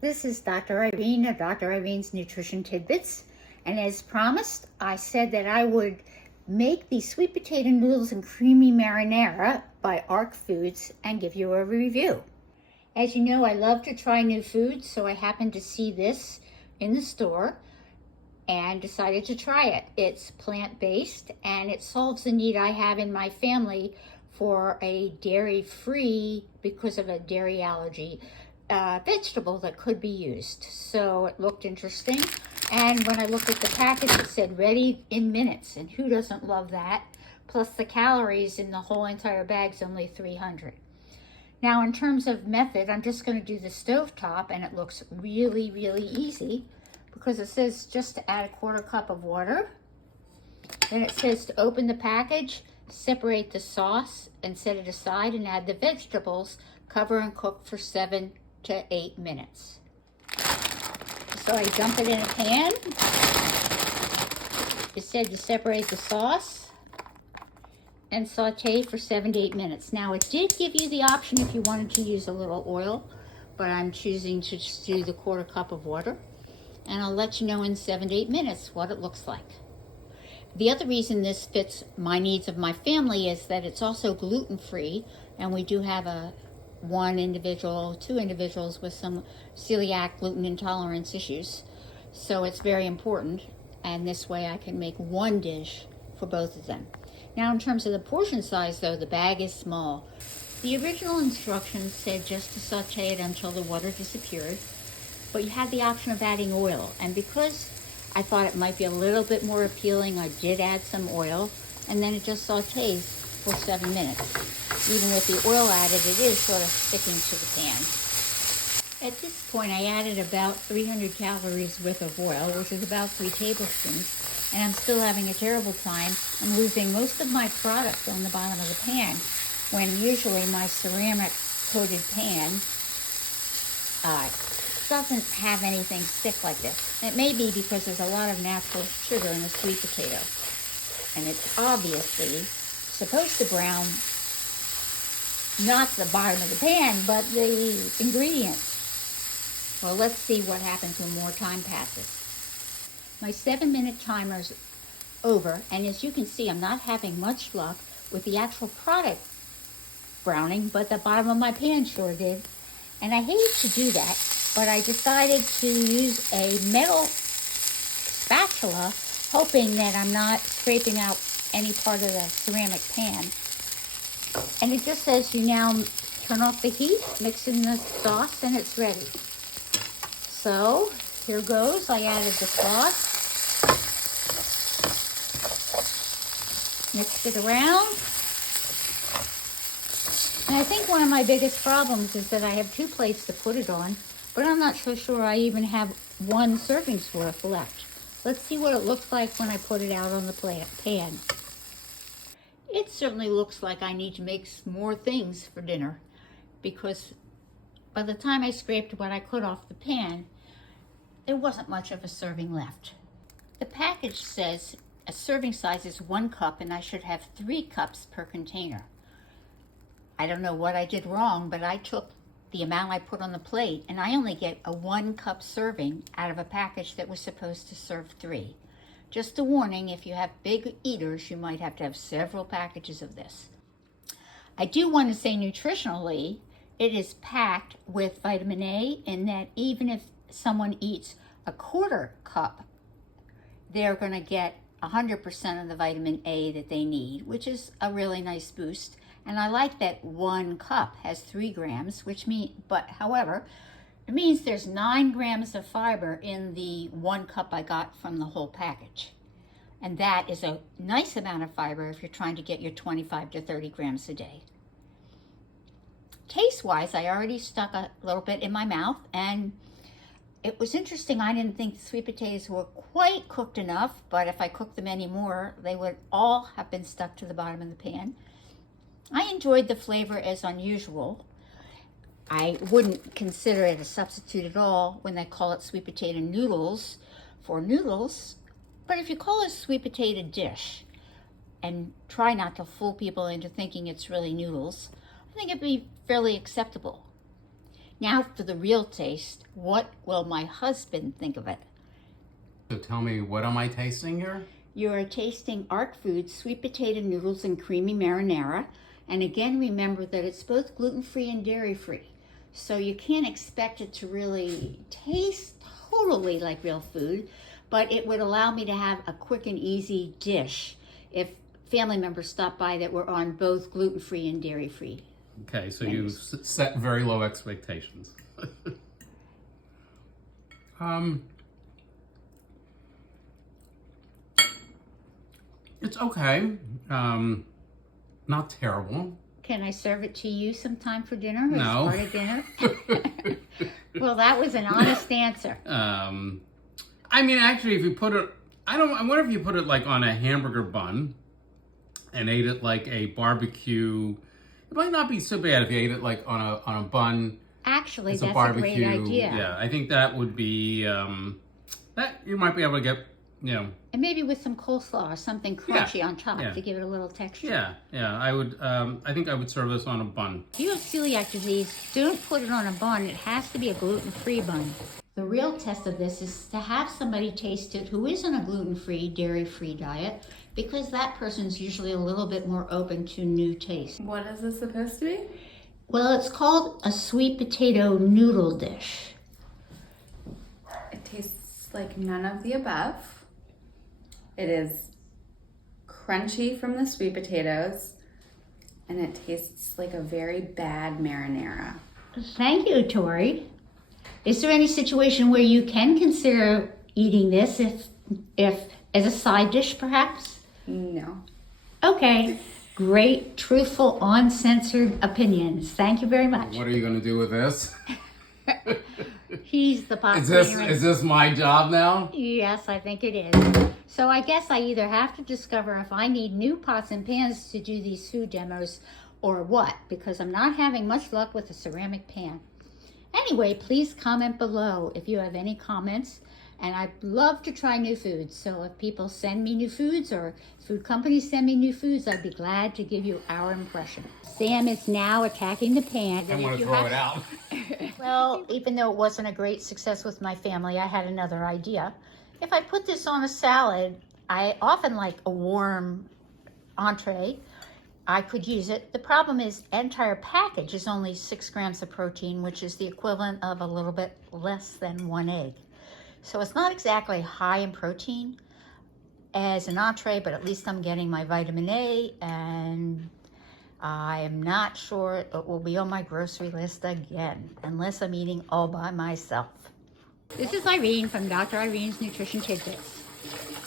This is Dr. Irene of Dr. Irene's Nutrition Tidbits, and as promised, I said that I would make the sweet potato noodles and creamy marinara by Arc Foods and give you a review. As you know, I love to try new foods, so I happened to see this in the store and decided to try it. It's plant-based and it solves a need I have in my family for a dairy-free, because of a dairy allergy, vegetable that could be used. So it looked interesting, and when I looked at the package it said ready in minutes, and who doesn't love that? Plus the calories in the whole entire bag's only 300. Now in terms of method, I'm just going to do the stovetop, and it looks really easy because it says just to add a 1/4 cup of water. Then it says to open the package, separate the sauce and set it aside, and add the vegetables, cover and cook for 7 to 8 minutes. So I dump it in a pan. It said to separate the sauce and saute for 7 to 8 minutes. Now it did give you the option if you wanted to use a little oil, but I'm choosing to just do the 1/4 cup of water, and I'll let you know in 7 to 8 minutes what it looks like. The other reason this fits my needs of my family is that it's also gluten-free, and we do have two individuals with some celiac gluten intolerance issues. So it's very important, and this way I can make one dish for both of them. Now in terms of the portion size though, the bag is small. The original instructions said just to saute it until the water disappeared, but you had the option of adding oil, and because I thought it might be a little bit more appealing, I did add some oil, and then it just sautés for 7 minutes. Even with the oil added, it is sort of sticking to the pan. At this point, I added about 300 calories worth of oil, which is about 3 tablespoons, and I'm still having a terrible time. I'm losing most of my product on the bottom of the pan, when usually my ceramic coated pan doesn't have anything stick like this. It may be because there's a lot of natural sugar in the sweet potato, and it's obviously supposed to brown not the bottom of the pan, but the ingredients. Well, let's see what happens when more time passes. My 7-minute timer's over, and as you can see, I'm not having much luck with the actual product browning, but the bottom of my pan sure did. And I hate to do that, but I decided to use a metal spatula, hoping that I'm not scraping out any part of the ceramic pan. And it just says you now turn off the heat, mix in the sauce, and it's ready. So here goes. I added the sauce, mixed it around. And I think one of my biggest problems is that I have 2 plates to put it on, but I'm not so sure I even have 1 serving's worth left. Let's see what it looks like when I put it out on the pan. It certainly looks like I need to make more things for dinner, because by the time I scraped what I could off the pan, there wasn't much of a serving left. The package says a serving size is 1 cup, and I should have 3 cups per container. I don't know what I did wrong, but I took the amount I put on the plate, and I only get a 1 cup serving out of a package that was supposed to serve 3. Just a warning, if you have big eaters, you might have to have several packages of this. I do want to say nutritionally, it is packed with vitamin A, in that even if someone eats a 1/4 cup, they're going to get 100% of the vitamin A that they need, which is a really nice boost. And I like that 1 cup has 3 grams, however, it means there's 9 grams of fiber in the 1 cup I got from the whole package. And that is a nice amount of fiber if you're trying to get your 25 to 30 grams a day. Taste-wise, I already stuck a little bit in my mouth, and it was interesting. I didn't think the sweet potatoes were quite cooked enough, but if I cooked them any more, they would all have been stuck to the bottom of the pan. I enjoyed the flavor as unusual. I wouldn't consider it a substitute at all when they call it sweet potato noodles for noodles, but if you call it a sweet potato dish and try not to fool people into thinking it's really noodles, I think it'd be fairly acceptable. Now for the real taste. What will my husband think of it? So tell me, what am I tasting here? You are tasting Ark Foods sweet potato noodles and creamy marinara. And again, remember that it's both gluten-free and dairy-free. So you can't expect it to really taste totally like real food, but it would allow me to have a quick and easy dish if family members stop by that were on both gluten-free and dairy-free. Okay, so you set very low expectations. It's okay. Not terrible. Can I serve it to you sometime for dinner? No. As part of dinner? Well, that was an honest answer. I mean, actually, if you put it, I wonder if you put it like on a hamburger bun and ate it like a barbecue. It might not be so bad if you ate it like on a bun. Actually, as that's a barbecue. A great idea. Yeah, I think that would be that you might be able to get, you know. And maybe with some coleslaw or something crunchy on top to give it a little texture. Yeah. I would. I think I would serve this on a bun. If you have celiac disease, don't put it on a bun. It has to be a gluten-free bun. The real test of this is to have somebody taste it who is on a gluten-free, dairy-free diet, because that person's usually a little bit more open to new tastes. What is this supposed to be? Well, it's called a sweet potato noodle dish. It tastes like none of the above. It is crunchy from the sweet potatoes, and it tastes like a very bad marinara. Thank you, Tori. Is there any situation where you can consider eating this if as a side dish, perhaps? No. Okay. Great, truthful, uncensored opinions. Thank you very much. What are you going to do with this? He's the pot Is cleaner. this my job now? Yes, I think it is. So I guess I either have to discover if I need new pots and pans to do these food demos or what, because I'm not having much luck with a ceramic pan. Anyway, please comment below if you have any comments. And I'd love to try new foods. So if people send me new foods or food companies send me new foods, I'd be glad to give you our impression. Sam is now attacking the pan. I want to throw it out. Well, even though it wasn't a great success with my family, I had another idea. If I put this on a salad, I often like a warm entree. I could use it. The problem is the entire package is only 6 grams of protein, which is the equivalent of a little bit less than 1 egg. So it's not exactly high in protein as an entree, but at least I'm getting my vitamin A, and I am not sure it will be on my grocery list again, unless I'm eating all by myself. This is Irene from Dr. Irene's Nutrition Tidbits.